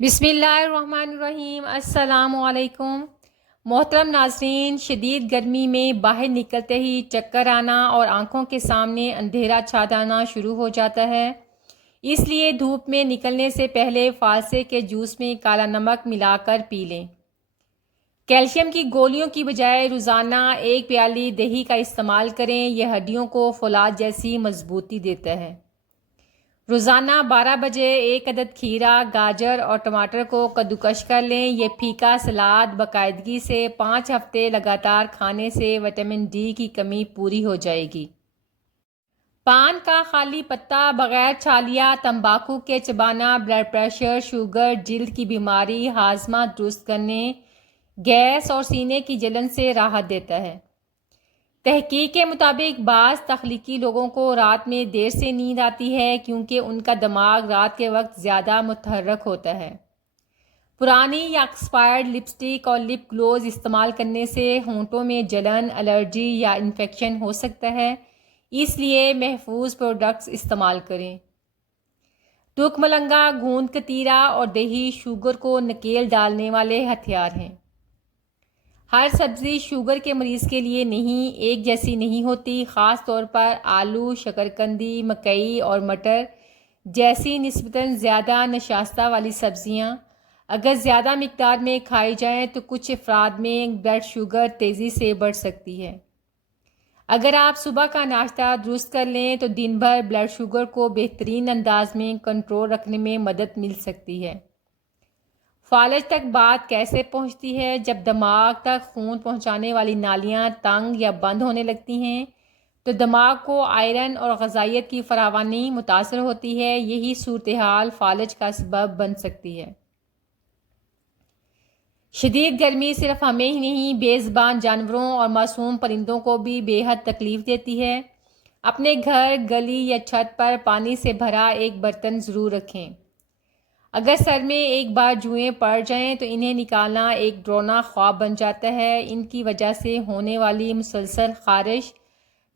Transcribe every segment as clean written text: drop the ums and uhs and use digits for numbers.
بسم اللہ الرحمن الرحیم۔ السلام علیکم محترم ناظرین، شدید گرمی میں باہر نکلتے ہی چکر آنا اور آنکھوں کے سامنے اندھیرا چھا جانا شروع ہو جاتا ہے۔ اس لیے دھوپ میں نکلنے سے پہلے فالسے کے جوس میں کالا نمک ملا کر پی لیں۔ کیلشیم کی گولیوں کی بجائے روزانہ ایک پیالی دہی کا استعمال کریں، یہ ہڈیوں کو فولاد جیسی مضبوطی دیتا ہے۔ روزانہ 12 بجے ایک عدد کھیرا، گاجر اور ٹماٹر کو کدوکش کر لیں۔ یہ پھیکا سلاد باقاعدگی سے 5 ہفتے لگاتار کھانے سے وٹامن ڈی کی کمی پوری ہو جائے گی۔ پان کا خالی پتا بغیر چھالیا تمباکو کے چبانا بلڈ پریشر، شوگر، جلد کی بیماری، ہاضمہ درست کرنے، گیس اور سینے کی جلن سے راحت دیتا ہے۔ تحقیق کے مطابق بعض تخلیقی لوگوں کو رات میں دیر سے نیند آتی ہے کیونکہ ان کا دماغ رات کے وقت زیادہ متحرک ہوتا ہے۔ پرانی یا ایکسپائرڈ لپسٹک اور لپ گلوز استعمال کرنے سے ہونٹوں میں جلن، الرجی یا انفیکشن ہو سکتا ہے، اس لیے محفوظ پروڈکٹس استعمال کریں۔ ٹوک ملنگا، گوند کتیرا اور دہی شوگر کو نکیل ڈالنے والے ہتھیار ہیں۔ ہر سبزی شوگر کے مریض کے لیے نہیں ایک جیسی نہیں ہوتی، خاص طور پر آلو، شکرقندی، مکئی اور مٹر جیسی نسبتاً زیادہ نشاستہ والی سبزیاں اگر زیادہ مقدار میں کھائی جائیں تو کچھ افراد میں بلڈ شوگر تیزی سے بڑھ سکتی ہے۔ اگر آپ صبح کا ناشتہ درست کر لیں تو دن بھر بلڈ شوگر کو بہترین انداز میں کنٹرول رکھنے میں مدد مل سکتی ہے۔ فالج تک بات کیسے پہنچتی ہے؟ جب دماغ تک خون پہنچانے والی نالیاں تنگ یا بند ہونے لگتی ہیں تو دماغ کو آئرن اور غذائیت کی فراوانی متاثر ہوتی ہے۔ یہی صورتحال فالج کا سبب بن سکتی ہے۔ شدید گرمی صرف ہمیں ہی نہیں، بے زبان جانوروں اور معصوم پرندوں کو بھی بے حد تکلیف دیتی ہے۔ اپنے گھر، گلی یا چھت پر پانی سے بھرا ایک برتن ضرور رکھیں۔ اگر سر میں ایک بار جوئیں پڑ جائیں تو انہیں نکالنا ایک ڈراؤنا خواب بن جاتا ہے۔ ان کی وجہ سے ہونے والی مسلسل خارش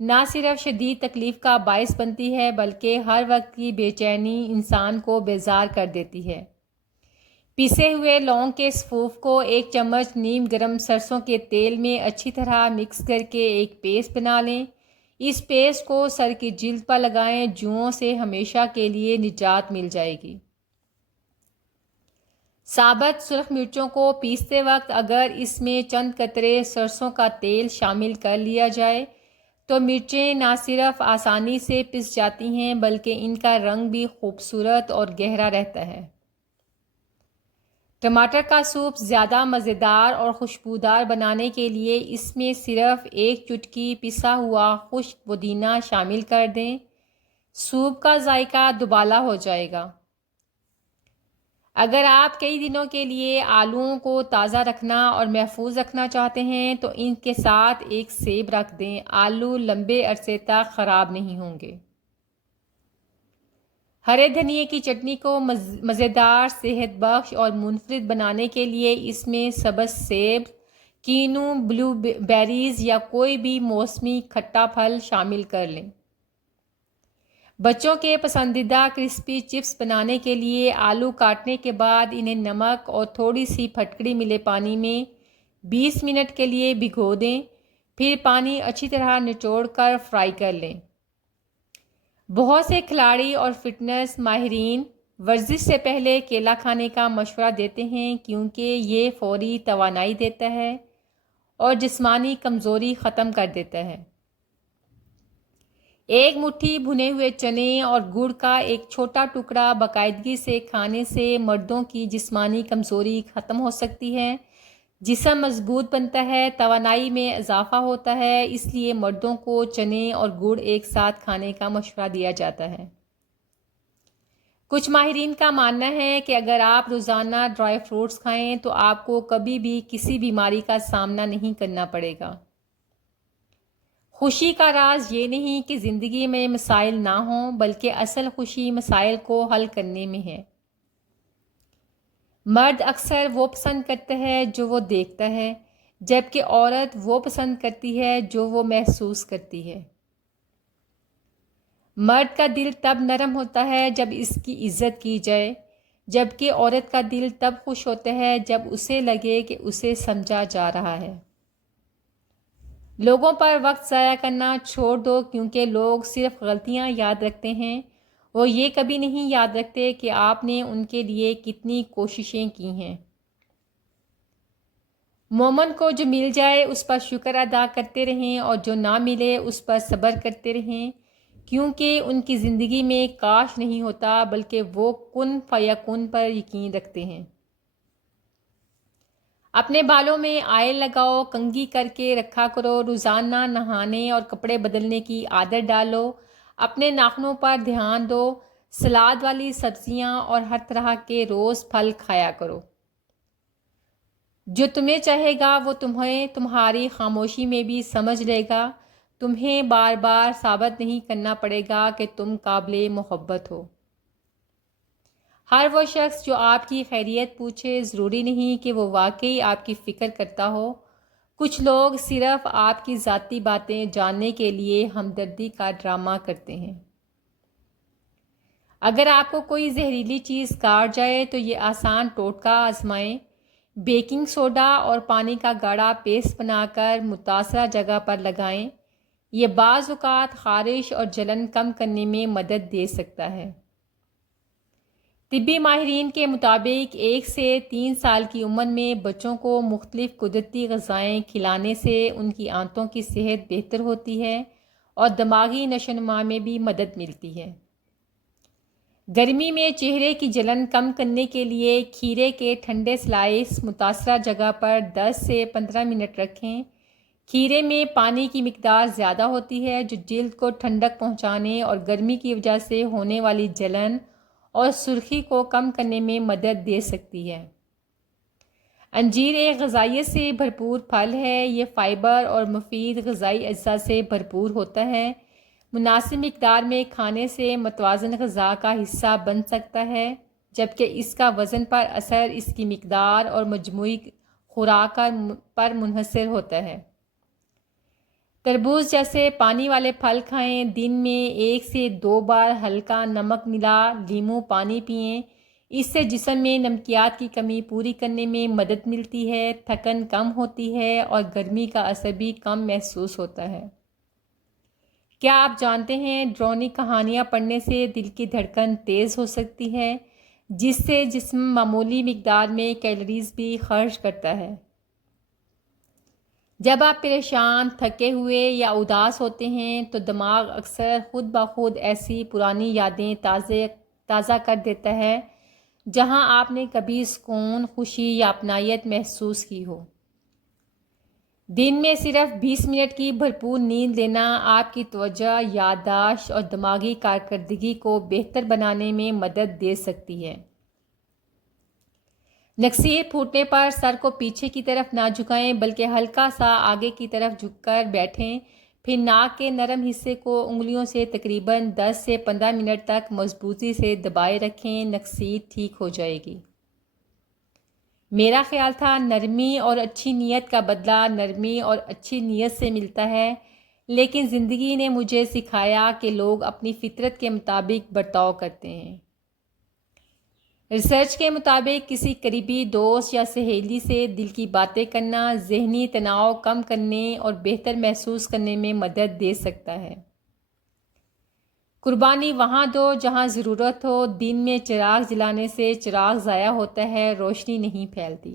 نہ صرف شدید تکلیف کا باعث بنتی ہے بلکہ ہر وقت کی بے چینی انسان کو بیزار کر دیتی ہے۔ پیسے ہوئے لونگ کے سفوف کو ایک چمچ نیم گرم سرسوں کے تیل میں اچھی طرح مکس کر کے ایک پیسٹ بنا لیں۔ اس پیسٹ کو سر کی جلد پر لگائیں، جوؤں سے ہمیشہ کے لیے نجات مل جائے گی۔ ثابت سرخ مرچوں کو پیستے وقت اگر اس میں چند قطرے سرسوں کا تیل شامل کر لیا جائے تو مرچیں نہ صرف آسانی سے پس جاتی ہیں بلکہ ان کا رنگ بھی خوبصورت اور گہرا رہتا ہے۔ ٹماٹر کا سوپ زیادہ مزیدار اور خوشبودار بنانے کے لیے اس میں صرف ایک چٹکی پسا ہوا خشک پودینہ شامل کر دیں۔ سوپ کا ذائقہ دوبالا ہو جائے گا۔ اگر آپ کئی دنوں کے لیے آلوؤں کو تازہ رکھنا اور محفوظ رکھنا چاہتے ہیں تو ان کے ساتھ ایک سیب رکھ دیں۔ آلو لمبے عرصے تک خراب نہیں ہوں گے۔ ہرے دھنیے کی چٹنی کو مزیدار، صحت بخش اور منفرد بنانے کے لیے اس میں سبز سیب، کینو، بلو بیریز یا کوئی بھی موسمی کھٹا پھل شامل کر لیں۔ بچوں کے پسندیدہ کرسپی چپس بنانے کے لیے آلو کاٹنے کے بعد انہیں نمک اور تھوڑی سی پھٹکڑی ملے پانی میں 20 منٹ کے لیے بھگو دیں، پھر پانی اچھی طرح نچوڑ کر فرائی کر لیں۔ بہت سے کھلاڑی اور فٹنس ماہرین ورزش سے پہلے کیلا کھانے کا مشورہ دیتے ہیں کیونکہ یہ فوری توانائی دیتا ہے اور جسمانی کمزوری ختم کر دیتا ہے۔ ایک مٹھی بھنے ہوئے چنے اور گڑ کا ایک چھوٹا ٹکڑا باقاعدگی سے کھانے سے مردوں کی جسمانی کمزوری ختم ہو سکتی ہے، جسم مضبوط بنتا ہے، توانائی میں اضافہ ہوتا ہے۔ اس لیے مردوں کو چنے اور گڑ ایک ساتھ کھانے کا مشورہ دیا جاتا ہے۔ کچھ ماہرین کا ماننا ہے کہ اگر آپ روزانہ ڈرائی فروٹس کھائیں تو آپ کو کبھی بھی کسی بیماری کا سامنا نہیں کرنا پڑے گا۔ خوشی کا راز یہ نہیں کہ زندگی میں مسائل نہ ہوں بلکہ اصل خوشی مسائل کو حل کرنے میں ہے۔ مرد اکثر وہ پسند کرتا ہے جو وہ دیکھتا ہے، جبکہ عورت وہ پسند کرتی ہے جو وہ محسوس کرتی ہے۔ مرد کا دل تب نرم ہوتا ہے جب اس کی عزت کی جائے، جبکہ عورت کا دل تب خوش ہوتا ہے جب اسے لگے کہ اسے سمجھا جا رہا ہے۔ لوگوں پر وقت ضائع کرنا چھوڑ دو، کیونکہ لوگ صرف غلطیاں یاد رکھتے ہیں، وہ یہ کبھی نہیں یاد رکھتے کہ آپ نے ان کے لیے کتنی کوششیں کی ہیں۔ مومن کو جو مل جائے اس پر شکر ادا کرتے رہیں، اور جو نہ ملے اس پر صبر کرتے رہیں، کیونکہ ان کی زندگی میں کاش نہیں ہوتا، بلکہ وہ کن فیکون پر یقین رکھتے ہیں۔ اپنے بالوں میں آئل لگاؤ، کنگھی کر کے رکھا کرو، روزانہ نہانے اور کپڑے بدلنے کی عادت ڈالو، اپنے ناخنوں پر دھیان دو، سلاد والی سبزیاں اور ہر طرح کے روز پھل کھایا کرو۔ جو تمہیں چاہے گا وہ تمہیں تمہاری خاموشی میں بھی سمجھ لے گا، تمہیں بار بار ثابت نہیں کرنا پڑے گا کہ تم قابل محبت ہو۔ ہر وہ شخص جو آپ کی خیریت پوچھے ضروری نہیں کہ وہ واقعی آپ کی فکر کرتا ہو۔ کچھ لوگ صرف آپ کی ذاتی باتیں جاننے کے لیے ہمدردی کا ڈرامہ کرتے ہیں۔ اگر آپ کو کوئی زہریلی چیز کاٹ جائے تو یہ آسان ٹوٹکا آزمائیں۔ بیکنگ سوڈا اور پانی کا گاڑھا پیسٹ بنا کر متاثرہ جگہ پر لگائیں۔ یہ بعض اوقات خارش اور جلن کم کرنے میں مدد دے سکتا ہے۔ طبی ماہرین کے مطابق 1 سے 3 سال کی عمر میں بچوں کو مختلف قدرتی غذائیں کھلانے سے ان کی آنتوں کی صحت بہتر ہوتی ہے اور دماغی نشوونما میں بھی مدد ملتی ہے۔ گرمی میں چہرے کی جلن کم کرنے کے لیے کھیرے کے ٹھنڈے سلائس متاثرہ جگہ پر 10 سے 15 منٹ رکھیں۔ کھیرے میں پانی کی مقدار زیادہ ہوتی ہے، جو جلد کو ٹھنڈک پہنچانے اور گرمی کی وجہ سے ہونے والی جلن اور سرخی کو کم کرنے میں مدد دے سکتی ہے۔ انجیر ایک غذائیت سے بھرپور پھل ہے۔ یہ فائبر اور مفید غذائی اجزاء سے بھرپور ہوتا ہے۔ مناسب مقدار میں کھانے سے متوازن غذا کا حصہ بن سکتا ہے، جبکہ اس کا وزن پر اثر اس کی مقدار اور مجموعی خوراک پر منحصر ہوتا ہے۔ تربوز جیسے پانی والے پھل کھائیں۔ دن میں 1 سے 2 بار ہلکا نمک ملا لیموں پانی پئیں۔ اس سے جسم میں نمکیات کی کمی پوری کرنے میں مدد ملتی ہے، تھکن کم ہوتی ہے اور گرمی کا اثر بھی کم محسوس ہوتا ہے۔ کیا آپ جانتے ہیں ڈرامائی کہانیاں پڑھنے سے دل کی دھڑکن تیز ہو سکتی ہے، جس سے جسم معمولی مقدار میں کیلوریز بھی خرچ کرتا ہے۔ جب آپ پریشان، تھکے ہوئے یا اداس ہوتے ہیں تو دماغ اکثر خود بخود ایسی پرانی یادیں تازہ کر دیتا ہے جہاں آپ نے کبھی سکون، خوشی یا اپنائیت محسوس کی ہو۔ دن میں صرف 20 منٹ کی بھرپور نیند لینا آپ کی توجہ، یادداشت اور دماغی کارکردگی کو بہتر بنانے میں مدد دے سکتی ہے۔ نکسیر پھوٹنے پر سر کو پیچھے کی طرف نہ جھکائیں، بلکہ ہلکا سا آگے کی طرف جھک کر بیٹھیں۔ پھر ناک کے نرم حصے کو انگلیوں سے تقریباً 10 سے 15 منٹ تک مضبوطی سے دبائے رکھیں، نکسیر ٹھیک ہو جائے گی۔ میرا خیال تھا نرمی اور اچھی نیت کا بدلہ نرمی اور اچھی نیت سے ملتا ہے، لیکن زندگی نے مجھے سکھایا کہ لوگ اپنی فطرت کے مطابق برتاؤ کرتے ہیں۔ ریسرچ کے مطابق کسی قریبی دوست یا سہیلی سے دل کی باتیں کرنا ذہنی تناؤ کم کرنے اور بہتر محسوس کرنے میں مدد دے سکتا ہے۔ قربانی وہاں دو جہاں ضرورت ہو۔ دن میں چراغ جلانے سے چراغ ضائع ہوتا ہے، روشنی نہیں پھیلتی۔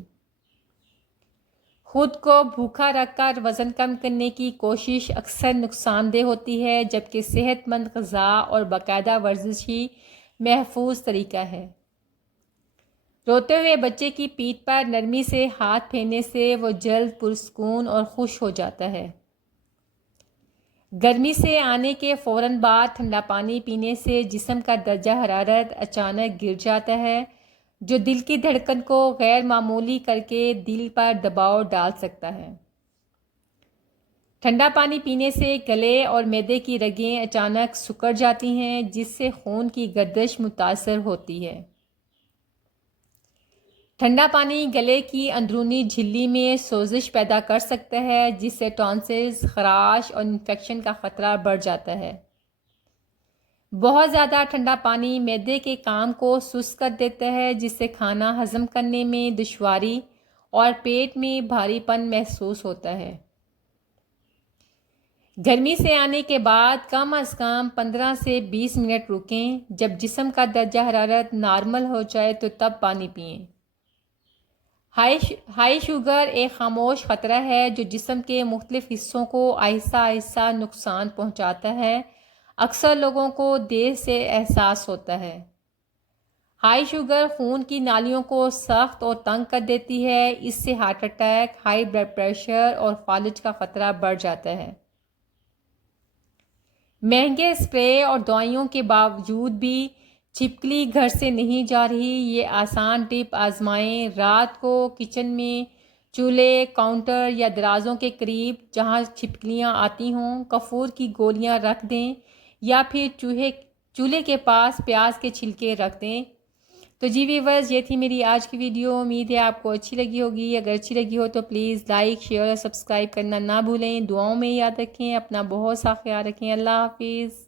خود کو بھوکا رکھ کر وزن کم کرنے کی کوشش اکثر نقصان دہ ہوتی ہے، جبکہ صحت مند غذا اور باقاعدہ ورزش ہی محفوظ طریقہ ہے۔ روتے ہوئے بچے کی پیٹھ پر نرمی سے ہاتھ پھیرنے سے وہ جلد پرسکون اور خوش ہو جاتا ہے۔ گرمی سے آنے کے فوراً بعد ٹھنڈا پانی پینے سے جسم کا درجہ حرارت اچانک گر جاتا ہے، جو دل کی دھڑکن کو غیر معمولی کر کے دل پر دباؤ ڈال سکتا ہے۔ ٹھنڈا پانی پینے سے گلے اور معدے کی رگیں اچانک سکڑ جاتی ہیں، جس سے خون کی گردش متاثر ہوتی ہے۔ ٹھنڈا پانی گلے کی اندرونی جھلی میں سوزش پیدا کر سکتا ہے، جس سے ٹانسلز، خراش اور انفیکشن کا خطرہ بڑھ جاتا ہے۔ بہت زیادہ ٹھنڈا پانی معدے کے کام کو سست کر دیتا ہے، جس سے کھانا ہضم کرنے میں دشواری اور پیٹ میں بھاری پن محسوس ہوتا ہے۔ گرمی سے آنے کے بعد کم از کم 15 سے 20 منٹ رکیں۔ جب جسم کا درجہ حرارت نارمل ہو جائے تو تب پانی پئیں۔ ہائی شوگر ایک خاموش خطرہ ہے جو جسم کے مختلف حصوں کو آہستہ آہستہ نقصان پہنچاتا ہے۔ اکثر لوگوں کو دیر سے احساس ہوتا ہے۔ ہائی شوگر خون کی نالیوں کو سخت اور تنگ کر دیتی ہے۔ اس سے heart attack, high blood pressure اور فالج کا خطرہ بڑھ جاتا ہے۔ مہنگے اسپرے اور دوائیوں کے باوجود بھی چھپکلی گھر سے نہیں جا رہی۔ یہ آسان ٹپ آزمائیں۔ رات کو کچن میں چولہے، کاؤنٹر یا درازوں کے قریب جہاں چھپکلیاں آتی ہوں کافور کی گولیاں رکھ دیں یا پھر چولہے کے پاس پیاز کے چھلکے رکھ دیں۔ تو جی ویورز، یہ تھی میری آج کی ویڈیو۔ امید ہے آپ کو اچھی لگی ہوگی۔ اگر اچھی لگی ہو تو پلیز لائک، شیئر اور سبسکرائب کرنا نہ بھولیں۔ دعاؤں میں یاد رکھیں۔ اپنا بہت سا خیال رکھیں۔ اللہ حافظ۔